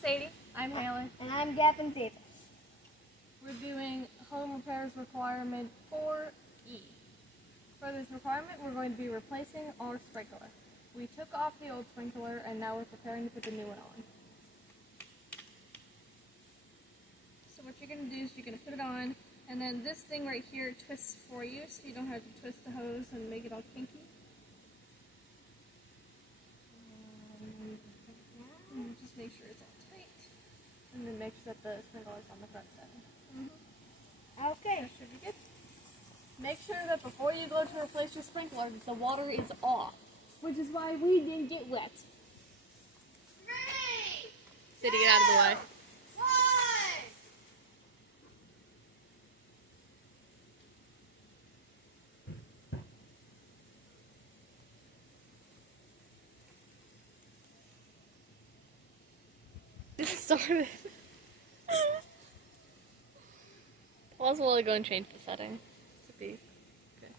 Sadie. I'm Halie. And I'm Gavin Davis. We're doing home repairs requirement 4E. For this requirement, we're going to be replacing our sprinkler. We took off the old sprinkler and now we're preparing to put the new one on. So what you're going to do is you're going to put it on, and then this thing right here twists for you so you don't have to twist the hose and make it all kinky. And just make sure it's all tight. And then make sure that the sprinkler is on the front side. Okay. That should be good. Make sure that before you go to replace your sprinkler, the water is off. Which is why we didn't get wet. 3, Sadie, get out of the way. 1. It started. Pause while I go and change the setting. To be good.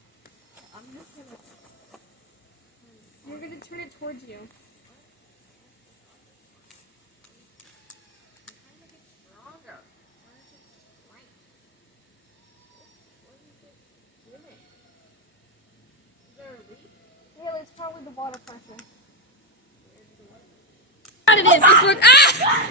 I'm just gonna. You're gonna turn it towards you. Yeah, it's probably the water pressure. It is. It's working. Ah!